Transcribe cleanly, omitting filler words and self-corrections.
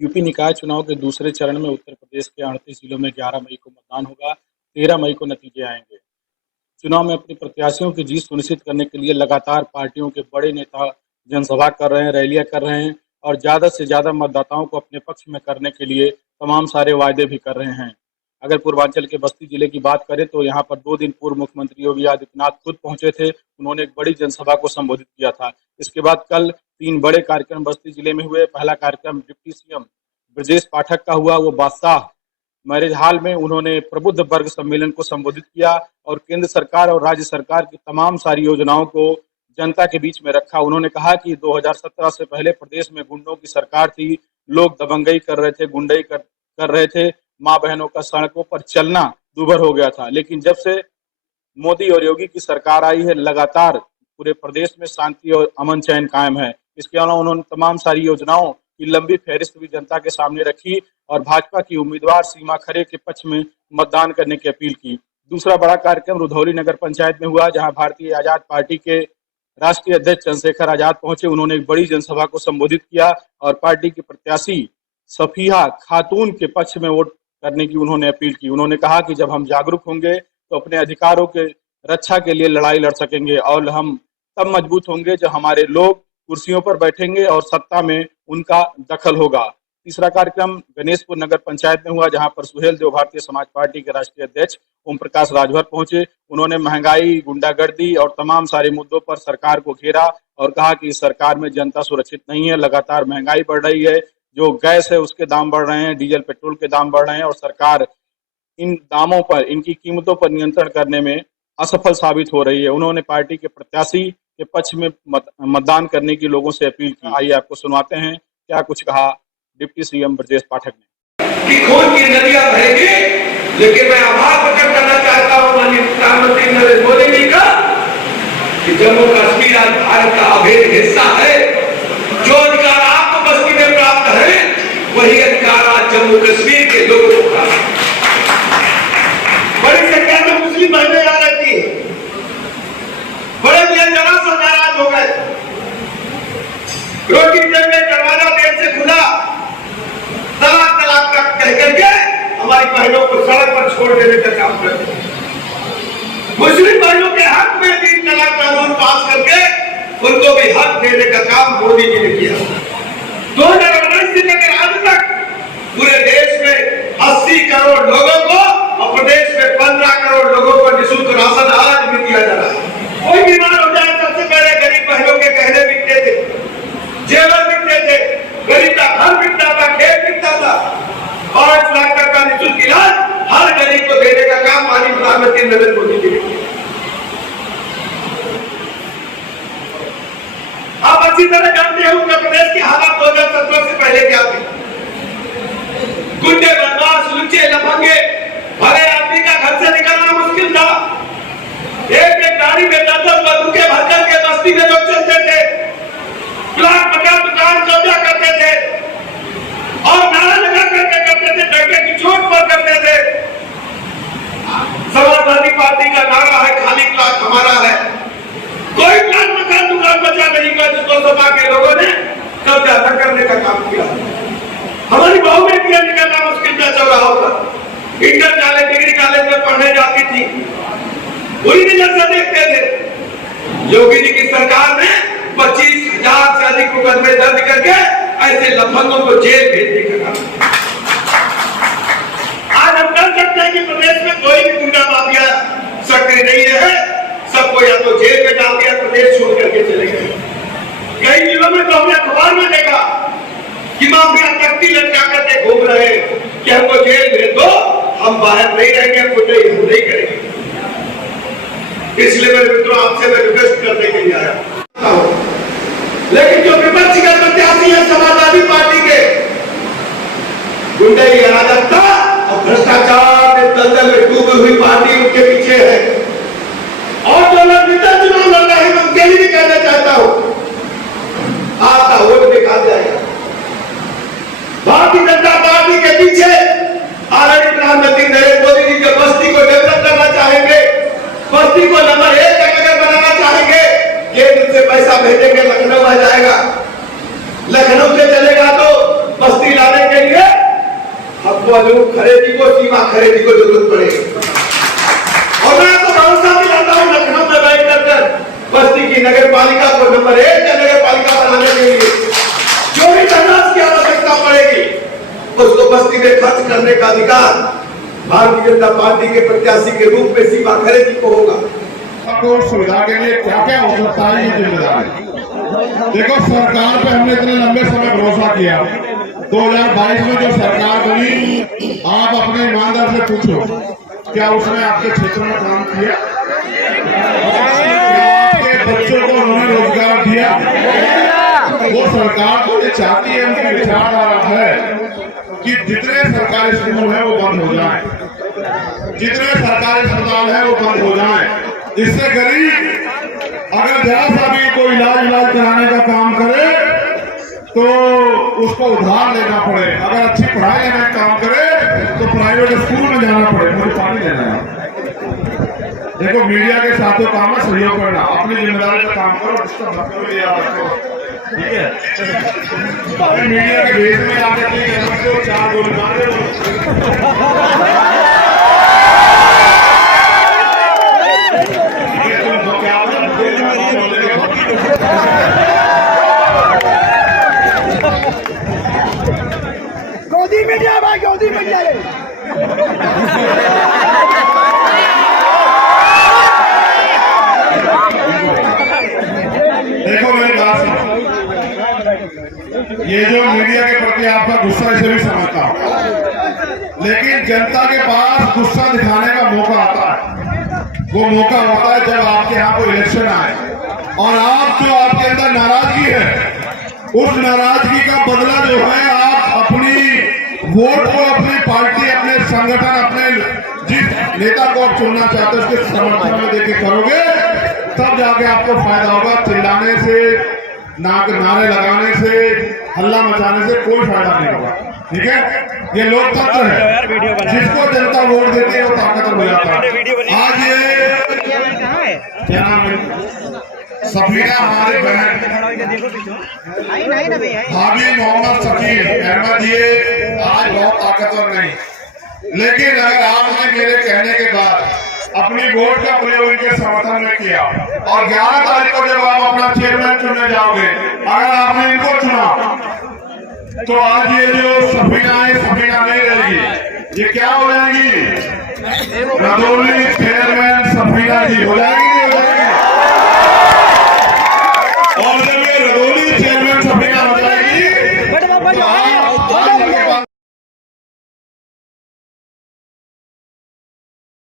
UP निकाय चुनाव के दूसरे चरण में उत्तर प्रदेश के 38 जिलों में 11 मई को मतदान होगा। 13 मई को नतीजे आएंगे। चुनाव में अपने प्रत्याशियों की जीत सुनिश्चित करने के लिए लगातार पार्टियों के बड़े नेता जनसभा कर रहे हैं, रैलियां कर रहे हैं और ज्यादा से ज्यादा मतदाताओं को अपने पक्ष में करने के लिए तमाम सारे वायदे भी कर रहे हैं। अगर पूर्वांचल के बस्ती जिले की बात करें तो यहाँ पर 2 दिन पूर्व मुख्यमंत्री योगी आदित्यनाथ खुद पहुंचे थे। उन्होंने एक बड़ी जनसभा को संबोधित किया था। इसके बाद कल 3 बड़े कार्यक्रम बस्ती जिले में हुए। पहला कार्यक्रम डिप्टी सीएम ब्रजेश पाठक का हुआ, वो बादशाह मैरिज हॉल में उन्होंने प्रबुद्ध वर्ग सम्मेलन को संबोधित किया और केंद्र सरकार और राज्य सरकार की तमाम सारी योजनाओं को जनता के बीच में रखा। उन्होंने कहा कि 2017 से पहले प्रदेश में गुंडों की सरकार थी, लोग दबंगई कर रहे थे, गुंडई कर रहे थे, माँ बहनों का सड़कों पर चलना दूभर हो गया था। लेकिन जब से मोदी और योगी की सरकार आई है, लगातार पूरे प्रदेश में शांति और अमन चैन कायम है। इसके अलावा उन्होंने तमाम सारी योजनाओं की लंबी फहरिस्त भी जनता के सामने रखी और भाजपा की उम्मीदवार सीमा खरे के पक्ष में मतदान करने की अपील की। दूसरा बड़ा कार्यक्रम रुधौली नगर पंचायत में हुआ, जहां भारतीय आजाद पार्टी के राष्ट्रीय अध्यक्ष चंद्रशेखर आजाद पहुंचे। उन्होंने एक बड़ी जनसभा को संबोधित किया और पार्टी के प्रत्याशी सफिया खातून के पक्ष में वोट करने की उन्होंने अपील की। उन्होंने कहा कि जब हम जागरूक होंगे तो अपने अधिकारों के रक्षा के लिए लड़ाई लड़ सकेंगे और हम तब मजबूत होंगे जब हमारे लोग कुर्सियों पर बैठेंगे और सत्ता में उनका दखल होगा। तीसरा कार्यक्रम गणेशपुर नगर पंचायत में हुआ, जहां पर सुहेल देव भारतीय समाज पार्टी के राष्ट्रीय अध्यक्ष ओम प्रकाश राजभर पहुंचे। उन्होंने महंगाई, गुंडागर्दी और तमाम सारे मुद्दों पर सरकार को घेरा और कहा कि इस सरकार में जनता सुरक्षित नहीं है, लगातार महंगाई बढ़ रही है, जो गैस है उसके दाम बढ़ रहे हैं, डीजल पेट्रोल के दाम बढ़ रहे हैं और सरकार इन दामों पर, इनकी कीमतों पर नियंत्रण करने में असफल साबित हो रही है। उन्होंने पार्टी के प्रत्याशी के पक्ष में मतदान करने की लोगों से अपील की। आइए आपको सुनवाते हैं क्या कुछ कहा डिप्टी सीएम ब्रजेश पाठक ने। कि खून की नदियां बहेगी, लेकिन मैं आभार प्रकट करना चाहता हूं माननीय प्रधानमंत्री नरेंद्र मोदी जी का कि जम्मू कश्मीर आज भारत का अभिन्न हिस्सा है। जो अधिकार आपको बस्ती में प्राप्त है, वही अधिकार आज जम्मू कश्मीर के लोगों को प्राप्त है। बड़ी संख्या में मुस्लिम बहनें आ रही थी, बड़े मियां जरा सा नाराज हो गए। रोटी देर में दरवाजा देर से खुला, तलाक तलाक तक कह करके हमारी बहनों को सड़क पर छोड़ देने का काम करते हैं। मुस्लिम बहनों के हक में 3 तलाक कानून पास करके उनको भी हक देने का काम मोदी जी ने किया। 2019 से लेकर आज तक पूरे देश में 80 करोड़ लोगों को और प्रदेश में 15 करोड़ लोगों को निःशुल्क राशन आज भी दिया जा रहा है। कोई बीमार हो जाए सबसे पहले गरीब बहनों के गहने बिकते थे, जेवर बिकते थे, गरीब का घर बिकता था, खेत बिकता था। 5 लाख तक का निःशुल्क इलाज हर गरीब को देने का काम माननीय प्रधानमंत्री नरेंद्र मोदी जी ने किया। आप अच्छी तरह जानते हैं उत्तर प्रदेश की हालात 2017 से पहले क्या थी। गुंडे, बदमाश, लुच्चे, लफंगे, भले आदमी का घर से निकलना मुश्किल था। एक गाड़ी में 10 बंदूकें भर करके बस्ती में लोग चलते थे, प्लाट मकान दुकान कब्जा करते थे और नारा लगा करके करते थे, डंडे की चोट पर करते थे। समाजवादी पार्टी का नारा है खाली प्लाट हमारा है। कोई प्लाट मकान दुकान बचा नहीं हुआ जिसको सपा के लोगों ने कब्जा न करने का काम किया। हमारी बहु बेटियां निकलना मुश्किल था चौराहों पर। इंटर कॉलेज, डिग्री कॉलेज में पढ़ने जाती थी, बुरी नजर से देखते थे। योगी जी की सरकार ने 25,000 से अधिक मुकदमे दर्ज करके ऐसे लफंगों को जेल भेजने का काम। आज हम कर सकते हैं कि प्रदेश में कोई भी गुंडा माफिया सक्रिय नहीं है। सबको या तो जेल में डाल दिया, प्रदेश छोड़ करके चले गए। कई जिलों में तो हमने अखबार में देखा कि माफिया तख्ती लटका करके घूम रहे हैं कि हमको जेल भेज दो, हम बाहर नहीं रहेंगे, कुछ नहीं करेंगे। इसलिए मेरे मित्रों आपसे मैं रिक्वेस्ट करने के लिए आया। लेकिन जो विपक्ष के प्रत्याशी है समाजवादी पार्टी के, गुंडे अराजकता और भ्रष्टाचार के दलदल में डूबी हुई पार्टी उनके पीछे है। और जो लोग नेता चुनाव लड़ रहे हैं, उनके लिए भी कहना चाहता हूं, आपका वोट दिखा जाएगा। भारतीय जनता पार्टी के पीछे आदरणीय प्रधानमंत्री नरेंद्र मोदी जी जो बस्ती को डेवलप करना चाहेंगे, बस्ती को नंबर 1 का नगर बनाना चाहेंगे, केंद्र से पैसा भेजेंगे, लखनऊ आ जाएगा। लखनऊ से चलेगा तो बस्ती लाने के हमको अनूप खरे जी को, सीमा खरे जी को जरूरत पड़ेगी। और मैं तो भरोसा दिलाता हूँ लखनऊ में बैठ कर बस्ती की नगर पालिका को नंबर 1 या नगर पालिका बनाने के लिए जो भी धनराशि की आवश्यकता पड़ेगी उसको बस्ती में खर्च करने का अधिकार भारतीय जनता पार्टी के प्रत्याशी के रूप में सीमा खरे जी को होगा। आपको सुविधा के लिए क्या क्या हो सकता है, ये जिम्मेदारी। देखो, सरकार पे हमने इतने लंबे समय भरोसा किया। 2022 में जो सरकार बनी, आप अपने ईमानदार से पूछो क्या उसने आपके क्षेत्र में काम किया? आपके बच्चों को उन्होंने रोजगार दिया? वो सरकार को ये चाहती है, उनकी विचारधारा है कि जितने सरकारी स्कूल है वो बंद हो जाए, जितने सरकारी अस्पताल है वो बंद हो जाए। इससे गरीब अगर जरा सा भी कोई इलाज कराने का काम करे तो उसको उधार लेना पड़े, अगर अच्छी पढ़ाई लेने का काम करे तो प्राइवेट स्कूल में जाना पड़े, मुझे पानी लेना है। देखो, मीडिया के साथ तो काम है सहयोग करना, अपनी जिम्मेदारी का काम करो, जिसका मतलब लिया रखो, ठीक है। मीडिया के भेद में आके 4 गोली मारे गोदी मीडिया भाई, गोदी मीडिया देखो, मेरी बात सुनो, ये जो मीडिया के प्रति आपका गुस्सा इसे भी समझता हूं, लेकिन जनता के पास गुस्सा दिखाने का मौका आता है। वो मौका होता है जब आपके यहाँ कोई इलेक्शन आए और आपके अंदर नाराजगी है, उस नाराजगी का बदला जो है आप अपनी वोट को अपनी पार्टी, अपने संगठन, अपने जिस नेता को आप चुनना चाहते हैं उसके समर्थन में देके करोगे, तब जाके आपको फायदा होगा। चिल्लाने से, नारे लगाने से, हल्ला मचाने से कोई फायदा नहीं होगा, ठीक है। ये लोकतंत्र है, जिसको जनता वोट देती है वो ताकतवर हो जाता है। आज ये क्या नाम है, सफीना हमारी बहन भाभी मोहम्मद शकील अहमद, ये आज बहुत ताकतवर नहीं, लेकिन अगर आपने मेरे कहने के बाद अपनी वोट का प्रयोग इनके समर्थन में किया और 11 तारीख को जब आप अपना चेयरमैन चुनने जाओगे, अगर आपने इनको चुना तो आज ये जो सफीना है, सफीना नहीं रहेगी, ये क्या हो जाएगी, रदौली चेयरमैन सफीना जी हो जाएगी, नहीं हो जाएगी। और जब ये रदौली चेयरमैन सफीना हो जाएगी तो आप